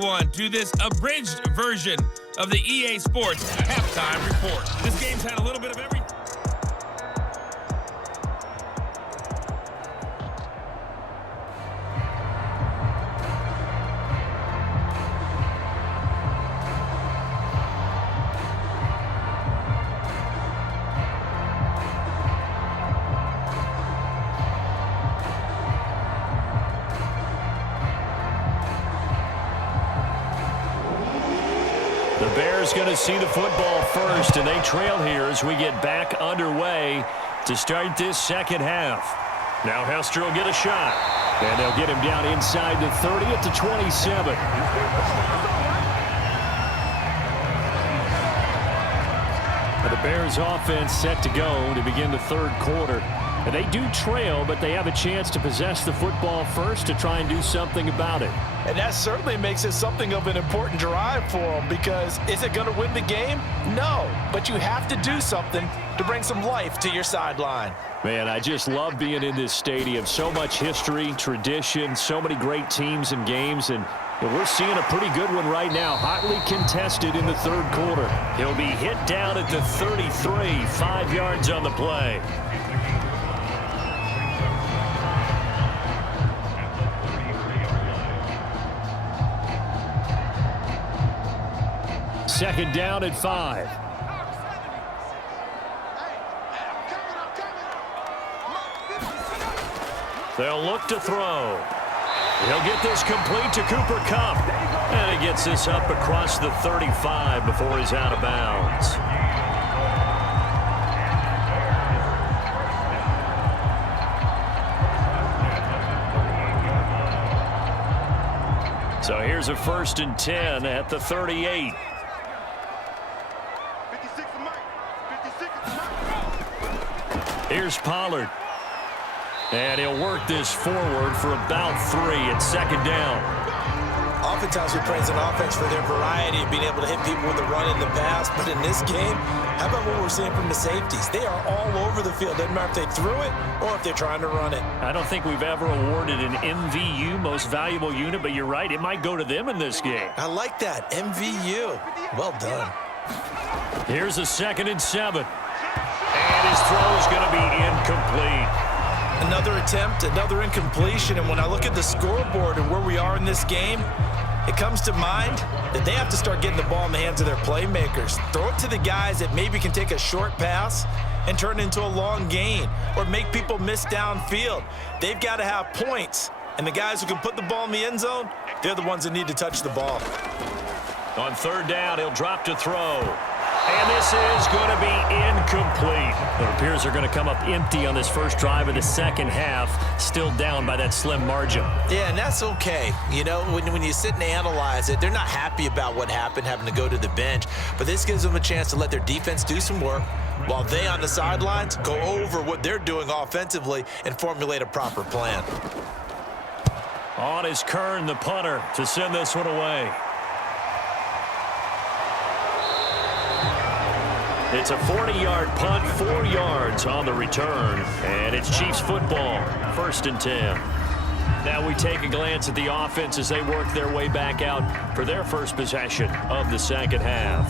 To this abridged version of the EA Sports Halftime Report. This game's had a little bit of everything. The Bears going to see the football first, and they trail here as we get back underway to start this second half. Now Hester will get a shot, and they'll get him down inside the 30 at the 27. The Bears offense set to go to begin the third quarter. And they do trail, but they have a chance to possess the football first to try and do something about it. And that certainly makes it something of an important drive for them, because is it going to win the game? No, but you have to do something to bring some life to your sideline. Man, I just love being in this stadium. So much history, tradition, so many great teams and games, and we're seeing a pretty good one right now, hotly contested in the third quarter. He'll be hit down at the 33, 5 yards on the play. Second down at 5. They'll look to throw. He'll get this complete to Cooper Kupp. And he gets this up across the 35 before he's out of bounds. So here's a 1st and 10 at the 38. Here's Pollard. And he'll work this forward for about 3 at second down. Oftentimes we praise an offense for their variety of being able to hit people with the run and the pass. But in this game, how about what we're seeing from the safeties? They are all over the field. Doesn't matter if they threw it or if they're trying to run it. I don't think we've ever awarded an MVU, most valuable unit, but you're right. It might go to them in this game. I like that. MVU. Well done. Here's a 2nd and 7. And his throw is going to be incomplete. Another attempt, another incompletion. And when I look at the scoreboard and where we are in this game, it comes to mind that they have to start getting the ball in the hands of their playmakers. Throw it to the guys that maybe can take a short pass and turn it into a long gain or make people miss downfield. They've got to have points. And the guys who can put the ball in the end zone, they're the ones that need to touch the ball. On 3rd down, he'll drop to throw. And this is going to be incomplete. It appears they're going to come up empty on this first drive of the second half, still down by that slim margin. Yeah, and that's okay. You know, when you sit and analyze it, they're not happy about what happened, having to go to the bench. But this gives them a chance to let their defense do some work while they on the sidelines go over what they're doing offensively and formulate a proper plan. On is Kern, the punter, to send this one away. It's a 40-yard punt, 4 yards on the return, and it's Chiefs football, 1st and 10. Now we take a glance at the offense as they work their way back out for their first possession of the second half.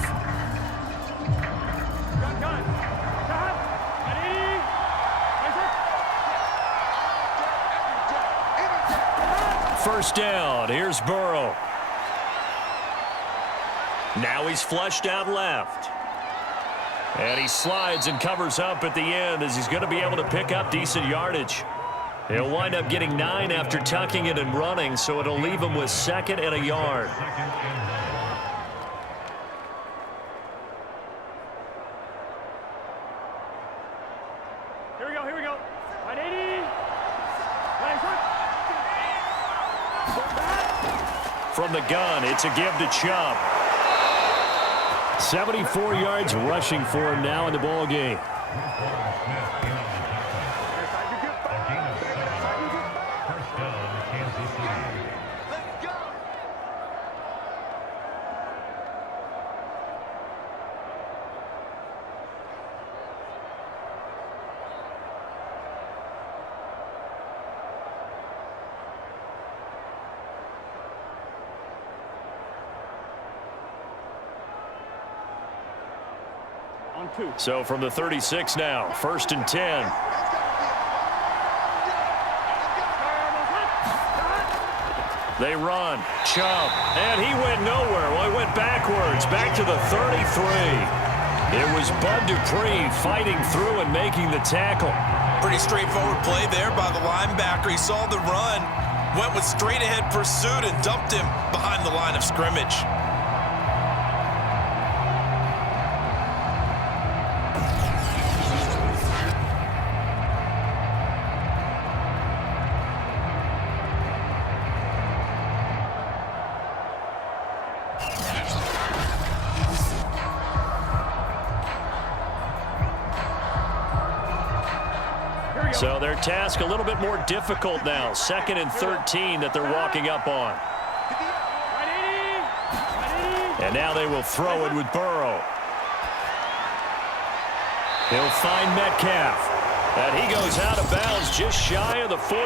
First down, here's Burrow. Now he's flushed out left. And he slides and covers up at the end as he's going to be able to pick up decent yardage. He'll wind up getting 9 after tucking it and running, so it'll leave him with 2nd and a yard. Here we go. 180. From the gun, it's a give to Chubb. 74 yards rushing for him now in the ball game. On 2. So from the 36 now, 1st and 10. They run. Chubb. And he went nowhere. Well, he went backwards. Back to the 33. It was Bud Dupree fighting through and making the tackle. Pretty straightforward play there by the linebacker. He saw the run, went with straight-ahead pursuit, and dumped him behind the line of scrimmage. So their task a little bit more difficult now. 2nd and 13 that they're walking up on. And now they will throw it with Burrow. He'll find Metcalf. And he goes out of bounds just shy of the 45.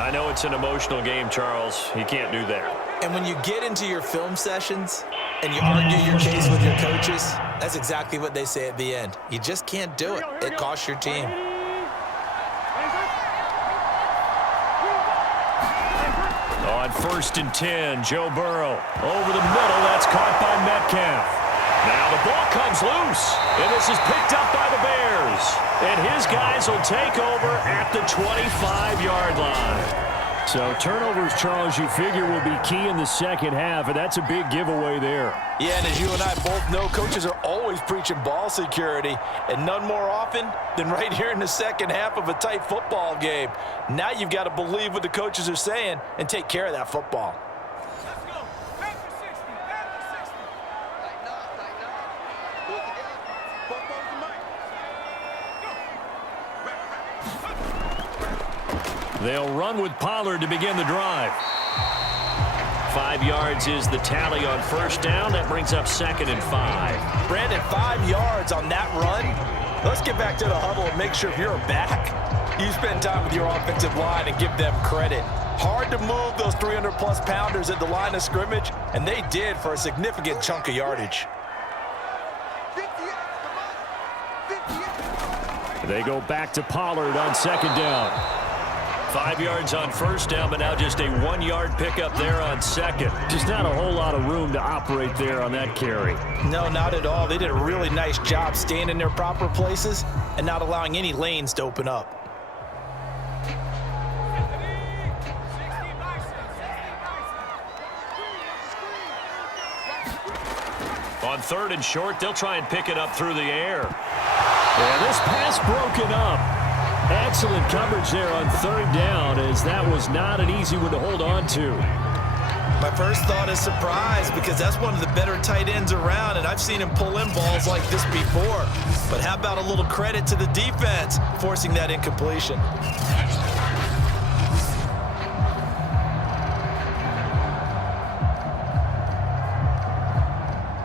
I know it's an emotional game, Charles. You can't do that. And when you get into your film sessions and you argue your case with your coaches, that's exactly what they say at the end. You just can't do it. It costs your team. On 1st and 10, Joe Burrow. Over the middle, that's caught by Metcalf. Now the ball comes loose, and this is picked up by the Bears. And his guys will take over at the 25-yard line. So turnovers, Charles, you figure will be key in the second half, and that's a big giveaway there. Yeah, and as you and I both know, coaches are always preaching ball security, and none more often than right here in the second half of a tight football game. Now you've got to believe what the coaches are saying and take care of that football. Let's go. Back to 60. Back to 60. Tighten up. Tighten up. Pull it together. Both goes to Mike. They'll run with Pollard to begin the drive. 5 yards is the tally on 1st down. That brings up 2nd and 5. Brandon, 5 yards on that run. Let's get back to the huddle and make sure if you're a back, you spend time with your offensive line and give them credit. Hard to move those 300-plus pounders at the line of scrimmage, and they did for a significant chunk of yardage. They go back to Pollard on 2nd down. 5 yards on 1st down, but now just a 1-yard pickup there on 2nd. Just not a whole lot of room to operate there on that carry. No, not at all. They did a really nice job staying in their proper places and not allowing any lanes to open up. On 3rd and short, they'll try and pick it up through the air. And this pass broken up. Excellent coverage there on 3rd down, as that was not an easy one to hold on to. My first thought is surprise, because that's one of the better tight ends around, and I've seen him pull in balls like this before. But how about a little credit to the defense forcing that incompletion?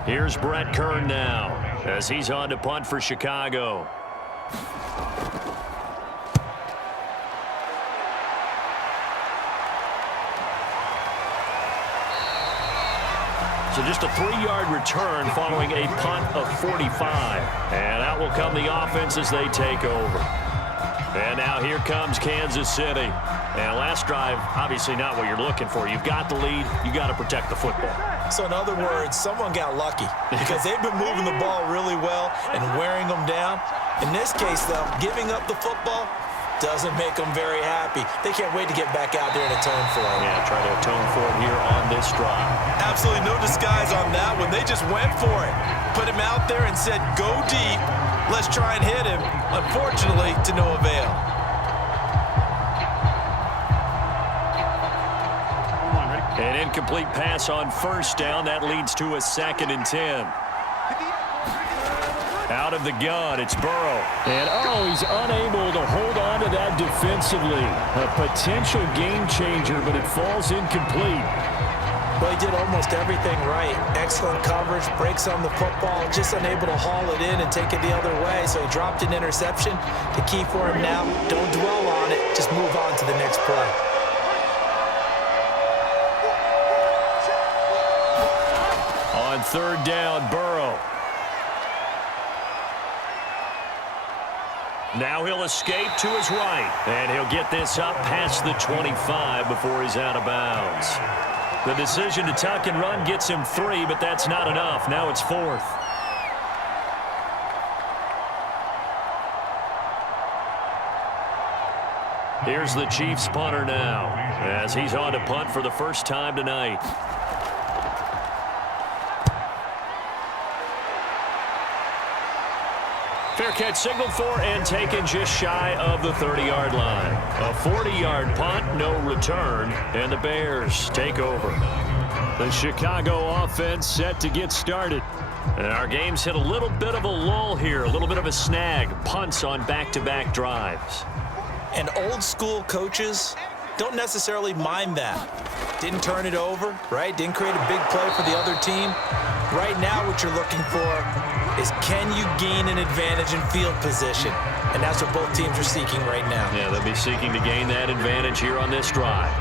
Here's Brett Kern now, as he's on to punt for Chicago. So just a 3-yard return following a punt of 45. And out will come the offense as they take over. And now here comes Kansas City. And last drive, obviously not what you're looking for. You've got the lead. You got to protect the football. So in other words, someone got lucky because they've been moving the ball really well and wearing them down. In this case, though, giving up the football doesn't make them very happy. They can't wait to get back out there and atone for it. Yeah, try to atone for it here on this drive. Absolutely no disguise on that one. They just went for it. Put him out there and said, go deep. Let's try and hit him. Unfortunately, to no avail. An incomplete pass on 1st down. That leads to a 2nd and 10. Out of the gun, it's Burrow. And, he's unable to hold on to that defensively. A potential game changer, but it falls incomplete. Well, he did almost everything right. Excellent coverage, breaks on the football, just unable to haul it in and take it the other way. So he dropped an interception. The key for him now, don't dwell on it. Just move on to the next play. On third down, Burrow. Now he'll escape to his right, and he'll get this up past the 25 before he's out of bounds. The decision to tuck and run gets him 3, but that's not enough. Now it's 4th. Here's the Chiefs punter now, as he's on to punt for the first time tonight. Fair catch signaled for and taken just shy of the 30-yard line. A 40-yard punt, no return, and the Bears take over. The Chicago offense set to get started. And our game's hit a little bit of a lull here, a little bit of a snag. Punts on back-to-back drives. And old-school coaches don't necessarily mind that. Didn't turn it over, right? Didn't create a big play for the other team. Right now what you're looking for is, can you gain an advantage in field position? And that's what both teams are seeking right now. Yeah, they'll be seeking to gain that advantage here on this drive.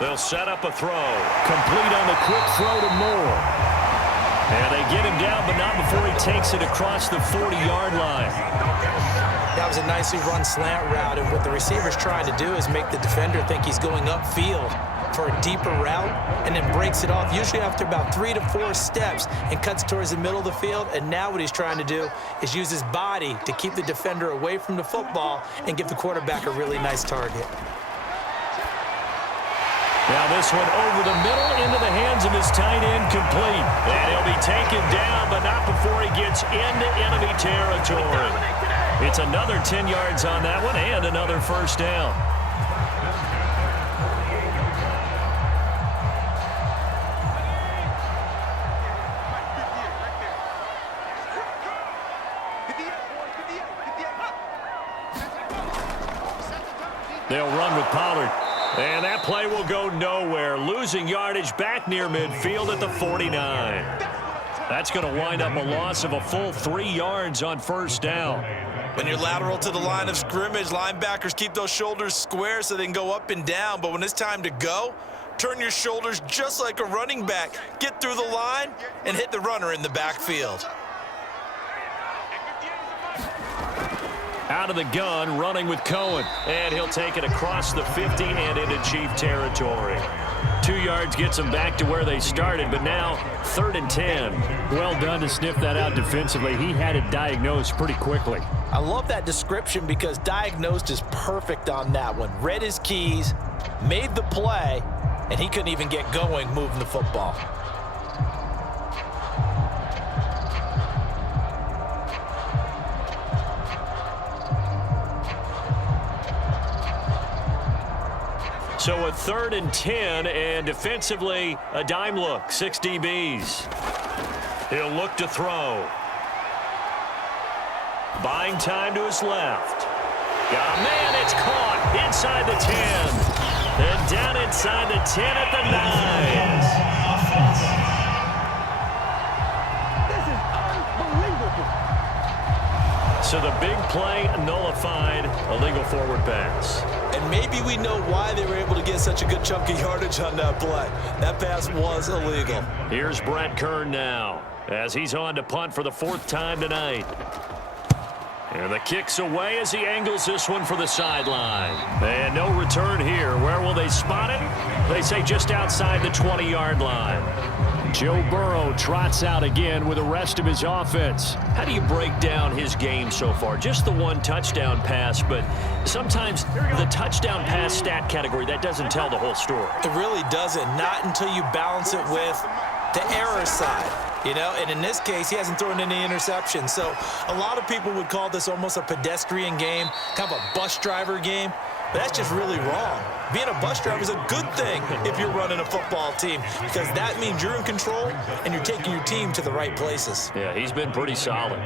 They'll set up a throw. Complete on the quick throw to Moore. And they get him down, but not before he takes it across the 40-yard line. That was a nicely run slant route, and what the receiver's trying to do is make the defender think he's going upfield for a deeper route, and then breaks it off, usually after about 3 to 4 steps, and cuts towards the middle of the field. And now what he's trying to do is use his body to keep the defender away from the football and give the quarterback a really nice target. Now this one over the middle into the hands of his tight end, complete. And he'll be taken down, but not before he gets into enemy territory. It's another 10 yards on that one and another first down. They'll run with Pollard. And that play will go nowhere. Losing yardage back near midfield at the 49. That's going to wind up a loss of a full 3 yards on first down. When you're lateral to the line of scrimmage, linebackers keep those shoulders square so they can go up and down. But when it's time to go, turn your shoulders just like a running back. Get through the line and hit the runner in the backfield. Out of the gun, running with Cohen. And he'll take it across the 50 and into Chief territory. 2 yards gets them back to where they started, but now 3rd and 10. Well done to sniff that out defensively. He had it diagnosed pretty quickly. I love that description because diagnosed is perfect on that one. Read his keys, made the play, and he couldn't even get going moving the football. So a 3rd and 10, and defensively, a dime look, 6 DBs. He'll look to throw. Buying time to his left. Got a man, it's caught inside the 10. And down inside the 10 at the 9. So the big play nullified, a legal forward pass. And maybe we know why they were able to get such a good chunk of yardage on that play. That pass was illegal. Here's Brett Kern now, as he's on to punt for the 4th time tonight. And the kick's away as he angles this one for the sideline. And no return here. Where will they spot it? They say just outside the 20-yard line. Joe Burrow trots out again with the rest of his offense. How do you break down his game so far? Just the 1 touchdown pass, but sometimes the touchdown pass stat category, that doesn't tell the whole story. It really doesn't. Not until you balance it with the error side. You know, and in this case, he hasn't thrown any interceptions. So a lot of people would call this almost a pedestrian game, kind of a bus driver game. But that's just really wrong. Being a bus driver is a good thing if you're running a football team, because that means you're in control and you're taking your team to the right places. Yeah, he's been pretty solid.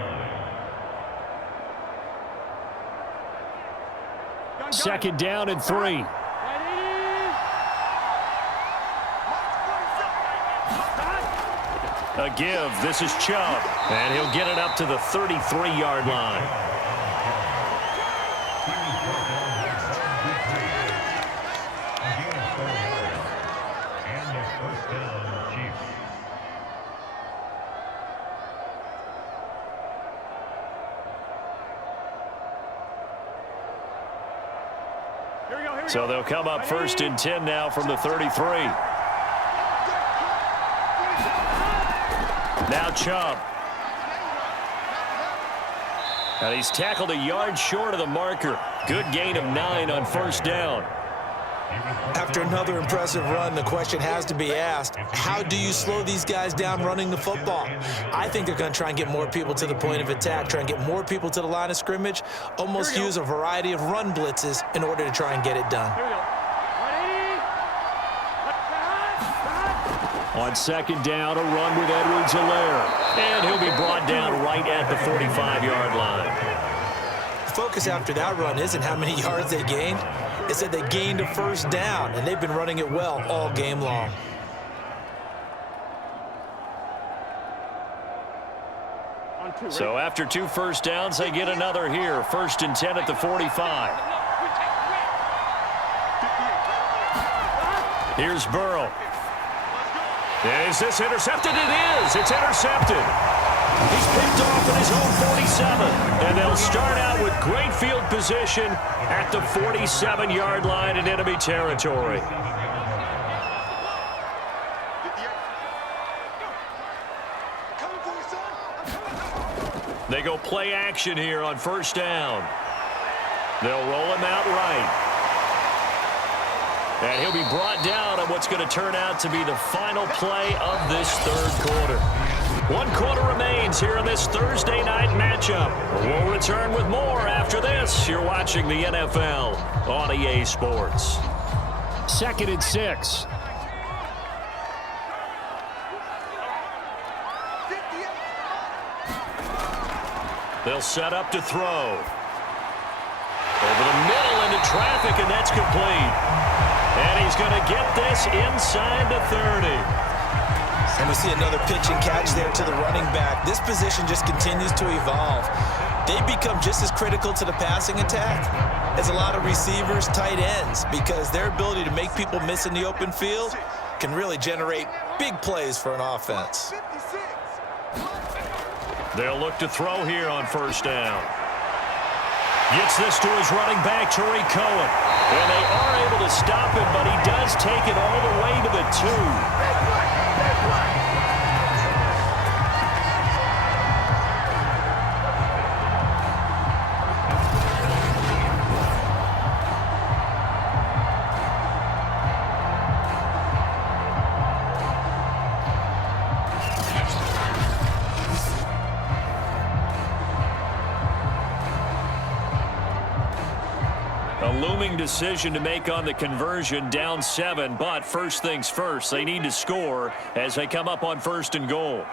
2nd down and 3. A give. This is Chubb. And he'll get it up to the 33-yard line. So they'll come up 1st and 10 now from the 33. Now Chubb. And he's tackled a yard short of the marker. Good gain of 9 on 1st down. After another impressive run, the question has to be asked, how do you slow these guys down running the football? I think they're going to try and get more people to the point of attack, try and get more people to the line of scrimmage, almost use a variety of run blitzes in order to try and get it done. On 2nd down, a run with Edwards-Helaire. And he'll be brought down right at the 45-yard line. The focus after that run isn't how many yards they gained. It's that they gained a 1st down, and they've been running it well all game long. So after 2 1st downs, they get another here. 1st and 10 at the 45. Here's Burrow. Is this intercepted? It is. It's intercepted. He's picked off at his own 47. And they'll start out with great field position at the 47-yard line in enemy territory. They go play action here on 1st down. They'll roll him out right. And he'll be brought down on what's going to turn out to be the final play of this 3rd quarter. 1 quarter remains here in this Thursday night matchup. We'll return with more after this. You're watching the NFL on EA Sports. 2nd and 6. They'll set up to throw. Over the middle into traffic, and that's complete. And he's going to get this inside the 30. And we see another pitch and catch there to the running back. This position just continues to evolve. They become just as critical to the passing attack as a lot of receivers, tight ends, because their ability to make people miss in the open field can really generate big plays for an offense. They'll look to throw here on 1st down. Gets this to his running back, Tariq Cohen. And they are able to stop him, but he does take it all the way to the 2. Decision to make on the conversion, down 7, but first things first, they need to score as they come up on 1st and goal.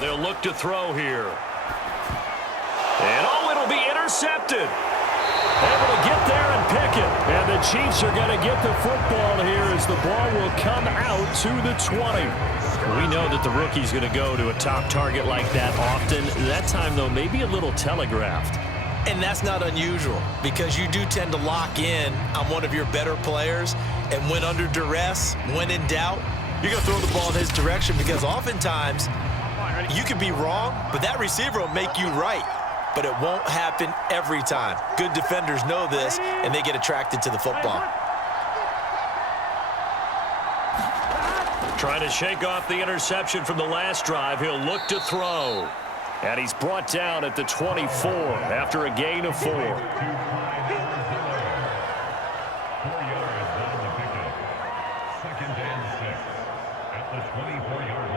They'll look to throw here. And it'll be intercepted. Able to get there and pick it. And the Chiefs are going to get the football here as the ball will come out to the 20. We know that the rookie's going to go to a top target like that often. That time, though, maybe a little telegraphed. And that's not unusual because you do tend to lock in on one of your better players, and when under duress, when in doubt, you're going to throw the ball in his direction because oftentimes you could be wrong, but that receiver will make you right. But it won't happen every time. Good defenders know this, and they get attracted to the football. Trying to shake off the interception from the last drive. He'll look to throw. And he's brought down at the 24 after a gain of 4. 4 yards on the pickup. 2nd and 6 at the 24-yard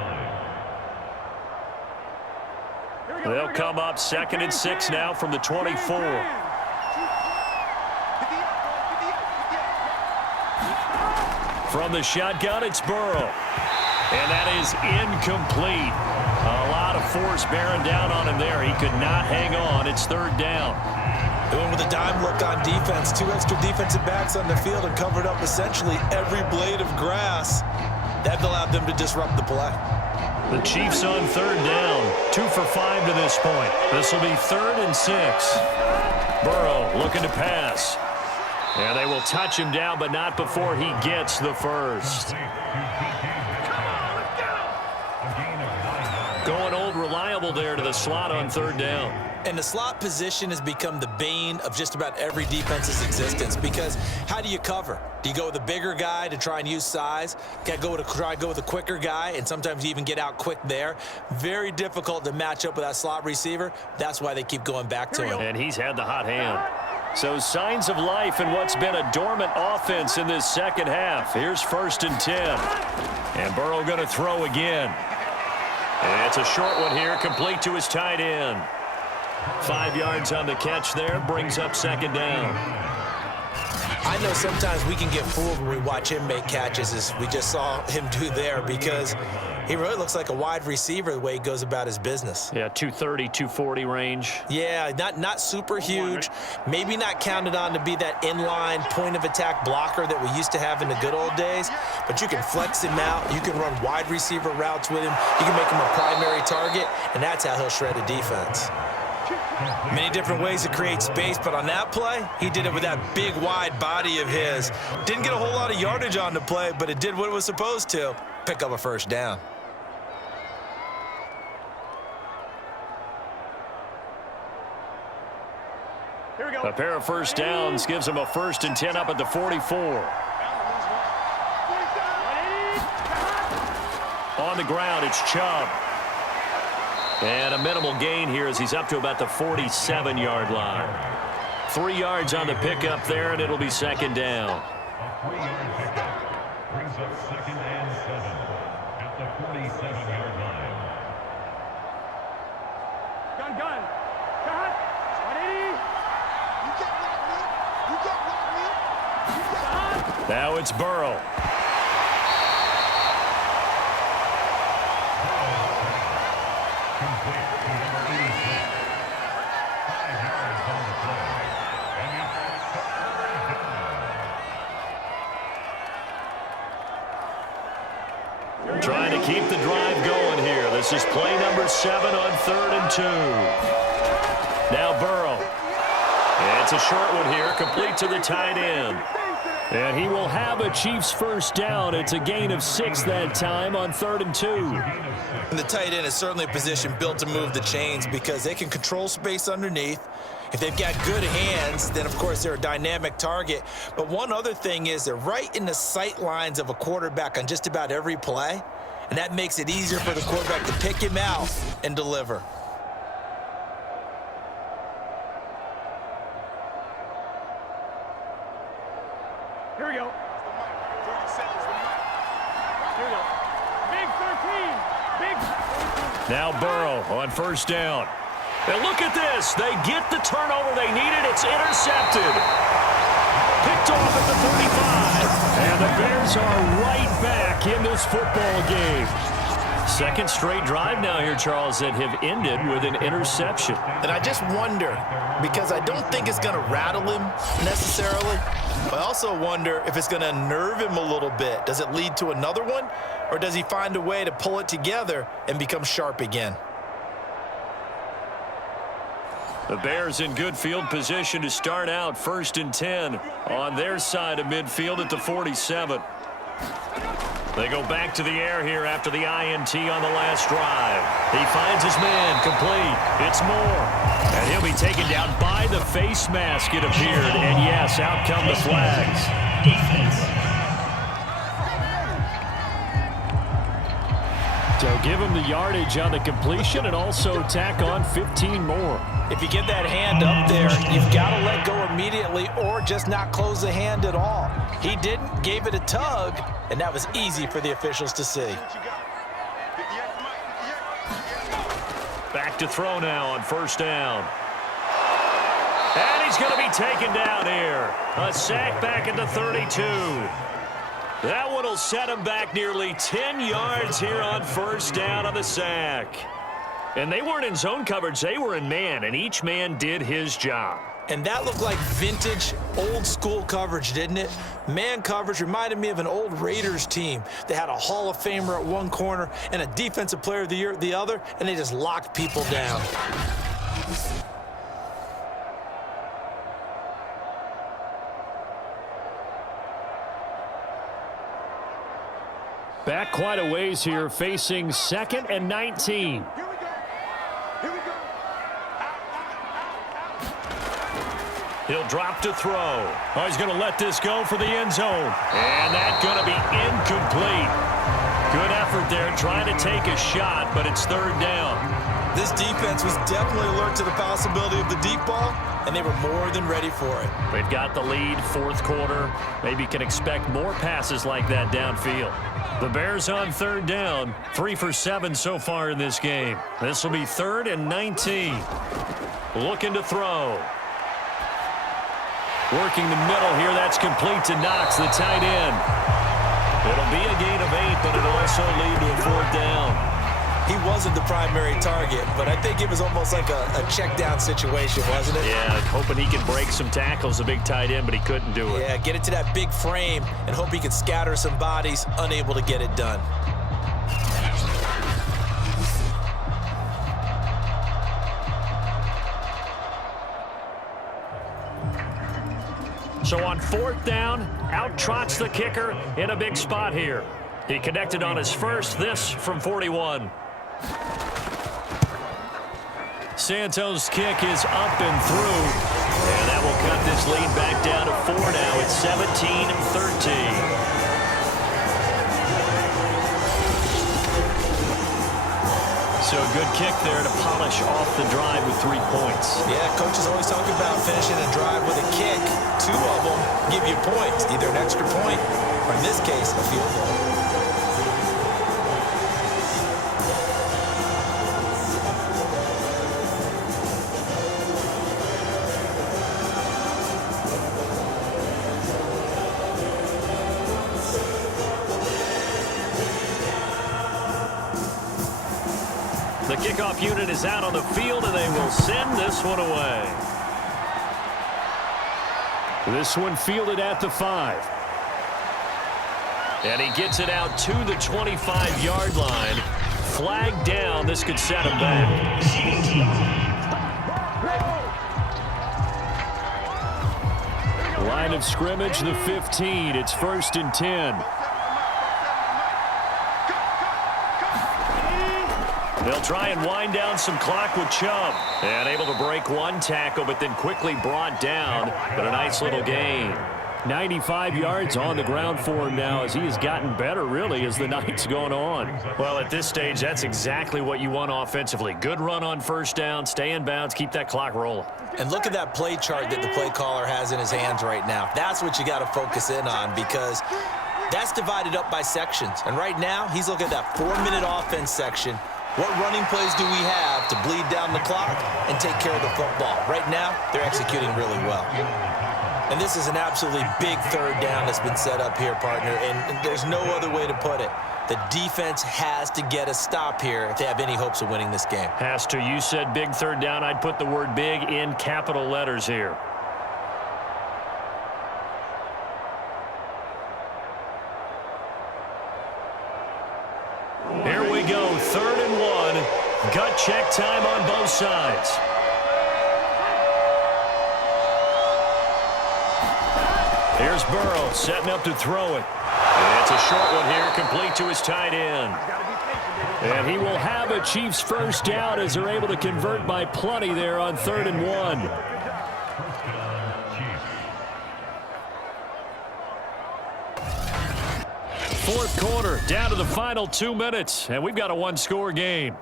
line. They'll come up 2nd and 6 now from the 24. From the shotgun, it's Burrow. And that is incomplete. A lot of force bearing down on him there. He could not hang on. It's 3rd down. They went with a dime look on defense, 2 extra defensive backs on the field and covered up essentially every blade of grass. That allowed them to disrupt the play. The Chiefs on third down, 2 for 5 to this point. This will be 3rd and 6. Burrow looking to pass. And they will touch him down, but not before he gets the first. Going old reliable there to the slot on third down. And the slot position has become the bane of just about every defense's existence, because how do you cover? Do you go with a bigger guy to try and use size? Try to go with a quicker guy, and sometimes you even get out quick there. Very difficult to match up with that slot receiver. That's why they keep going back to him. And he's had the hot hand. So signs of life in what's been a dormant offense in this second half. Here's 1st and 10. And Burrow going to throw again. And it's a short one here, complete to his tight end. 5 yards on the catch there, brings up 2nd down. I know sometimes we can get fooled when we watch him make catches, as we just saw him do there, because he really looks like a wide receiver the way he goes about his business. Yeah, 230, 240 range. Yeah, not super huge. Maybe not counted on to be that inline point-of-attack blocker that we used to have in the good old days, but you can flex him out. You can run wide receiver routes with him. You can make him a primary target, and that's how he'll shred a defense. Many different ways to create space, but on that play, he did it with that big, wide body of his. Didn't get a whole lot of yardage on the play, but it did what it was supposed to. Pick up a 1st down. Here we go. A pair of 1st downs gives him a 1st and 10 up at the 44. On the ground, it's Chubb. And a minimal gain here as he's up to about the 47-yard line. 3 yards on the pickup there, and it'll be 2nd down. A 3-yard pickup brings up 2nd and 7 at the 47-yard line. Gun. Cut. 180. You can't block me. You can't block me. You can't. Now it's Burrow. Complete to number 86. 5 yards on the play. And it's 3rd down. Trying to keep the drive going here. This is play number 7 on 3rd and 2. Now Burrow. And it's a short one here, complete to the tight end. And he will have a Chiefs 1st down. It's a gain of 6 that time on 3rd and 2. And the tight end is certainly a position built to move the chains because they can control space underneath. If they've got good hands, then, of course, they're a dynamic target. But one other thing is they're right in the sight lines of a quarterback on just about every play, and that makes it easier for the quarterback to pick him out and deliver. Here we go. 30 seconds with Mike. Here we go. Big 13. Big 13. Now Burrow on 1st down. And look at this. They get the turnover they needed. It's intercepted. Picked off at the 35. And the Bears are right back in this football game. 2nd straight drive now here, Charles, that have ended with an interception. And I just wonder, because I don't think it's going to rattle him necessarily, but I also wonder if it's going to unnerve him a little bit. Does it lead to another one, or does he find a way to pull it together and become sharp again? The Bears in good field position to start out 1st and 10 on their side of midfield at the 47. They go back to the air here after the INT on the last drive. He finds his man, complete. It's Moore. And he'll be taken down by the face mask, it appeared. And yes, out come the flags. So give him the yardage on the completion and also tack on 15 more. If you get that hand up there, you've got to let go immediately or just not close the hand at all. He didn't, gave it a tug, and that was easy for the officials to see. Back to throw now on 1st down. And he's going to be taken down here. A sack back at the 32. That one will set him back nearly 10 yards here on 1st down on the sack. And they weren't in zone coverage. They were in man, and each man did his job. And that looked like vintage, old-school coverage, didn't it? Man coverage reminded me of an old Raiders team. They had a Hall of Famer at one corner and a Defensive Player of the Year at the other, and they just locked people down. Back quite a ways here, facing 2nd and 19. He'll drop to throw. Oh, he's going to let this go for the end zone. And that's going to be incomplete. Good effort there trying to take a shot, but it's 3rd down. This defense was definitely alert to the possibility of the deep ball, and they were more than ready for it. They've got the lead, 4th quarter. Maybe can expect more passes like that downfield. The Bears on 3rd down, 3 for 7 so far in this game. This will be 3rd and 19. Looking to throw. Working the middle here. That's complete to Knox, the tight end. It'll be a gain of 8, but it'll also lead to a 4th down. He wasn't the primary target, but I think it was almost like a check down situation, wasn't it? Yeah, hoping he can break some tackles, a big tight end, but he couldn't do it. Yeah, get it to that big frame and hope he can scatter some bodies, unable to get it done. So on 4th down, out trots the kicker in a big spot here. He connected on his first, this from 41. Santos' kick is up and through. And that will cut this lead back down to 4 now. It's 17-13. So a good kick there to polish off the drive with 3 points. Yeah, coaches always talk about finishing a drive with a kick. 2 of them give you points, either an extra point or, in this case, a field goal. The kickoff unit is out on the field, and they will send this one away. This one fielded at the 5. And he gets it out to the 25-yard line. Flag down. This could set him back. Line of scrimmage, the 15. It's 1st and 10. They'll try and wind down some clock with Chubb. And able to break 1 tackle, but then quickly brought down. But a nice little gain. 95 yards on the ground for him now as he has gotten better, really, as the night's going on. Well, at this stage, that's exactly what you want offensively. Good run on 1st down, stay in bounds, keep that clock rolling. And look at that play chart that the play caller has in his hands right now. That's what you got to focus in on, because that's divided up by sections. And right now, he's looking at that 4-minute offense section. What running plays do we have to bleed down the clock and take care of the football? Right now, they're executing really well. And this is an absolutely big 3rd down that's been set up here, partner, and there's no other way to put it. The defense has to get a stop here if they have any hopes of winning this game. Has to. You said big 3rd down. I'd put the word big in capital letters here. Here we go, 3rd and 1. Gut check time on both sides. Here's Burrow setting up to throw it. And it's a short one here, complete to his tight end. And he will have a Chiefs 1st down as they're able to convert by plenty there on 3rd and 1. Fourth quarter, down to the final 2 minutes, and we've got a 1-score game.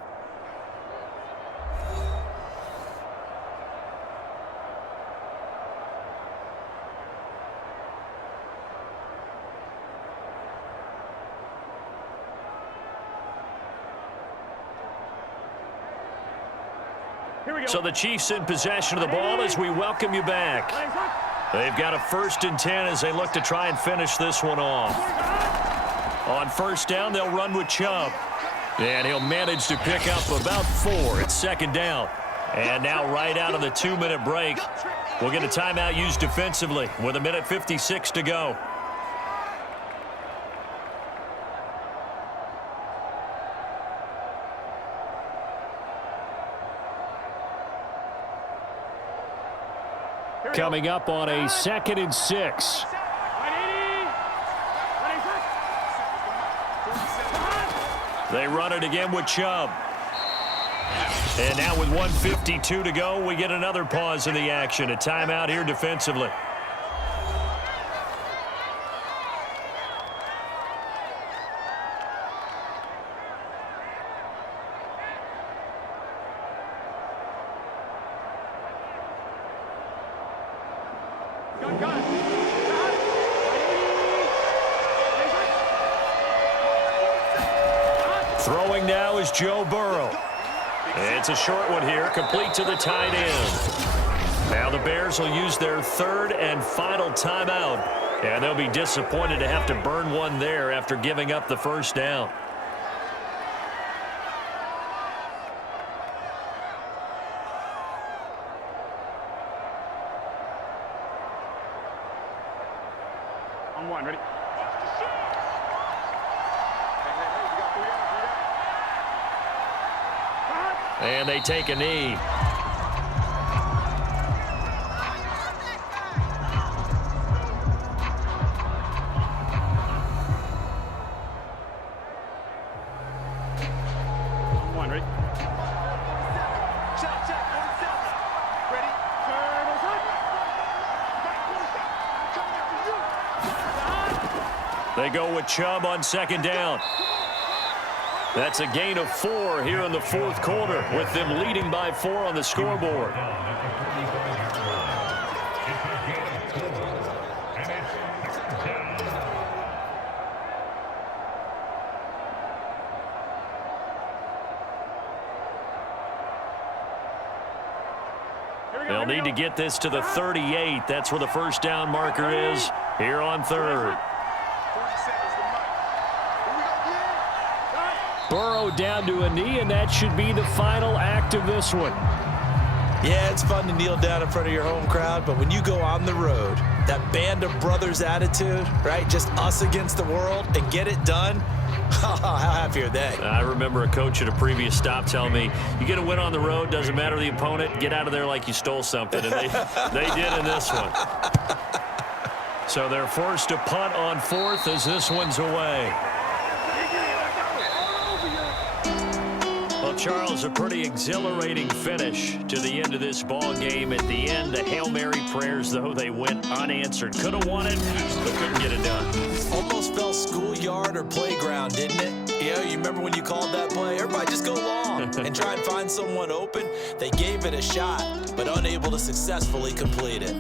So the Chiefs in possession of the ball as we welcome you back. They've got a 1st and 10 as they look to try and finish this one off. On 1st down, they'll run with Chubb. And he'll manage to pick up about 4. It's 2nd down. And now right out of the 2-minute break, We'll get a timeout used defensively with 1:56 to go. Coming up on a 2nd and 6. They run it again with Chubb. And now with 1:52 to go, we get another pause in the action. A timeout here defensively. Throwing now is Joe Burrow. It's a short one here, complete to the tight end. Now the Bears will use their 3rd and final timeout, and they'll be disappointed to have to burn one there after giving up the first down. On one, ready? And they take a knee. One, ready? Check, check, 47. Ready? Turn, They go with Chubb on 2nd down. That's a gain of 4 here in the 4th quarter, with them leading by 4 on the scoreboard. They'll need to get this to the 38. That's where the first down marker is here on 3rd. 40 seconds to Mike. Here we go, yeah. Burrow down to a knee, and that should be the final act of this one. Yeah, it's fun to kneel down in front of your home crowd, but when you go on the road, that band of brothers attitude, right? Just us against the world and get it done. How happy are they? I remember a coach at a previous stop telling me, you get a win on the road, doesn't matter the opponent, get out of there like you stole something. And they did in this one. So they're forced to punt on 4th as this one's away. Well, Charles, a pretty exhilarating finish to the end of this ball game. At the end, the Hail Mary prayers, though, they went unanswered. Could have won it, but couldn't get it done. Almost felt schoolyard or playground, didn't it? You know, you remember when you called that play? Everybody just go long and try and find someone open. They gave it a shot, but unable to successfully complete it.